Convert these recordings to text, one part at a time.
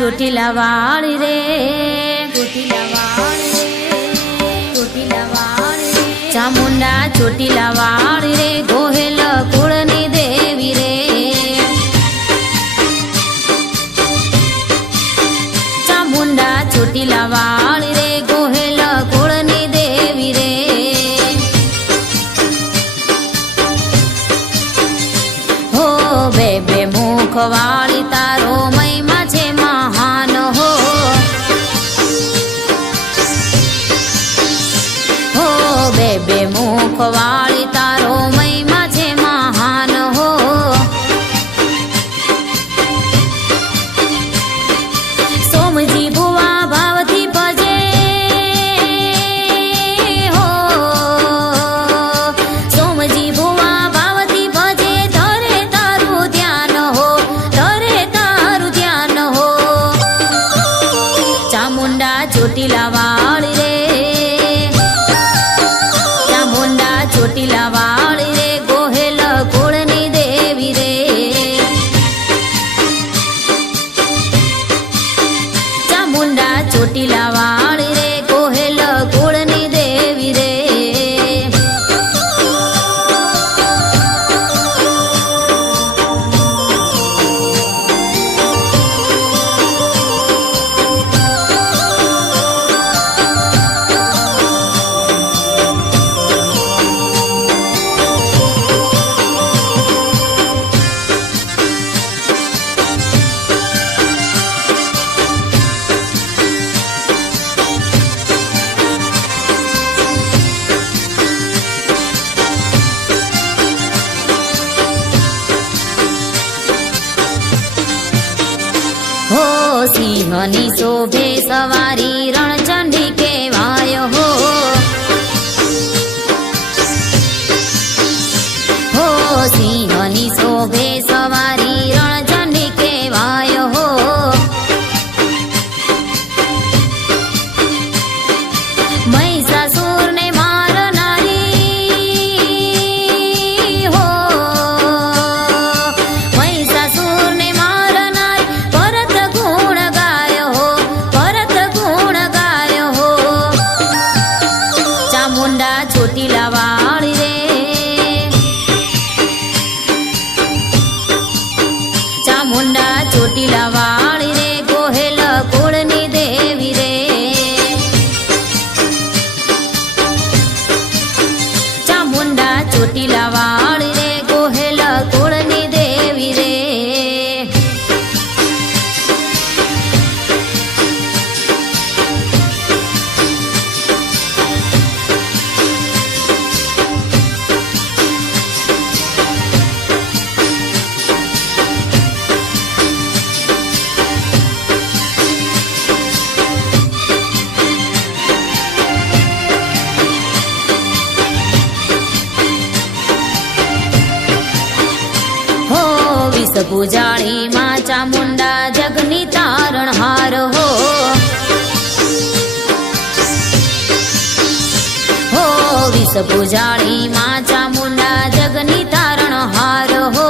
ચોટીલા વાળી રે, ચોટીલા વાળી રે, ચોટીલા વાળી રે, ચામુંડા ચોટીલા વાળી રે, ગોહેલ કુળની દેવી રે, ચામુંડા ચોટીલા વાળી રે, ગોહેલ કુળની દેવી રે, હો બે બે મુખ વાળી તારો મહિમા છે મહાન હો, હો બે બે મુખ વાળી તારો મહિમા છે મહાન હો, સોમજી ભુવા ભાવથી ભજે હો, સોમજી ભુવા ભાવથી ભજે, ધરે તારું ધ્યાન હો, ધરે તારું ધ્યાન હો, ચામુંડા ચોટીલા વાળી રે, ચામુંડા ચોટીલા વાળી રે, ગોહેલ કુળની દેવી રે, ચામુંડા ચોટીલા વાળી રે, ગોહેલ કુળની દેવી રે, હો સિંહની શોભે સવારી રણચંડી કહેવાય હો, હો સિંહની શોભે સવારી રણચંડી કહેવાય હો, મહિષાસુરને મારનારી હો, મહિષાસુરને મારનારી, ભરત ગુણ ગાય હો, ભરત ગુણ ગાય હો, ચામુંડા ચોટીલા વાળી રે, ચામુંડા ચોટીલા વાળી રે, ગોહેલ કુળની દેવી રે, ચામુંડા ચોટીલા વાળી રે, ગોહેલ કુળની દેવી રે, હો વિષ પૂજાળી માં ચામુંડા જગની તારણહાર હો, હો વિષ પૂજાળી માં ચામુંડા જગની તારણહાર હો,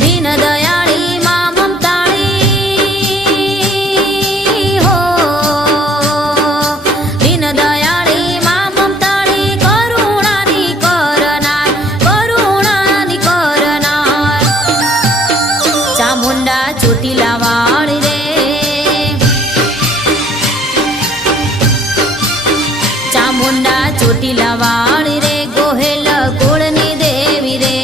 દીન દયાળી માં મમતાળી હો, દીન દયાળી માં મમતાળી, કરુણાની કરનાર, કરુણાની કરનાર, ચામુંડા ચોટીલા વાળી રે, ચામુંડા ચોટીલા વાળી રે, ગોહેલ કુળની દેવી રે,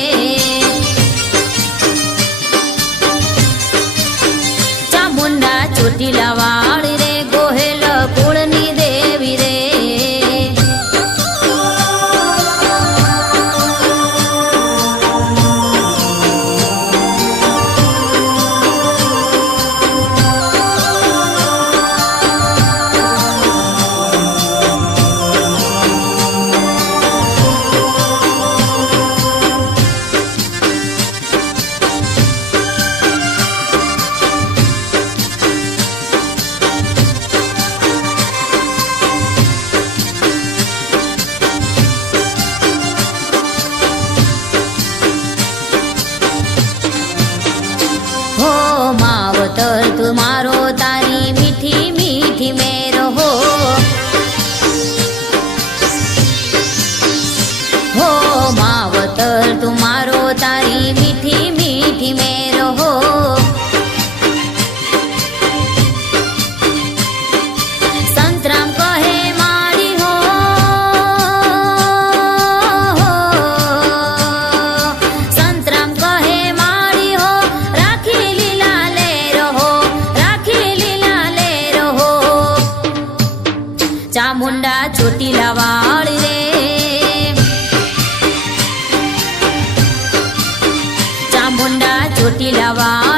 ચામુંડા ચોટીલા વાળી રે, ગોહેલ કુળની દેવી રે, ચામુંડા ચોટીલા વાળ રે ચામુંડા ચોટીલા વાળ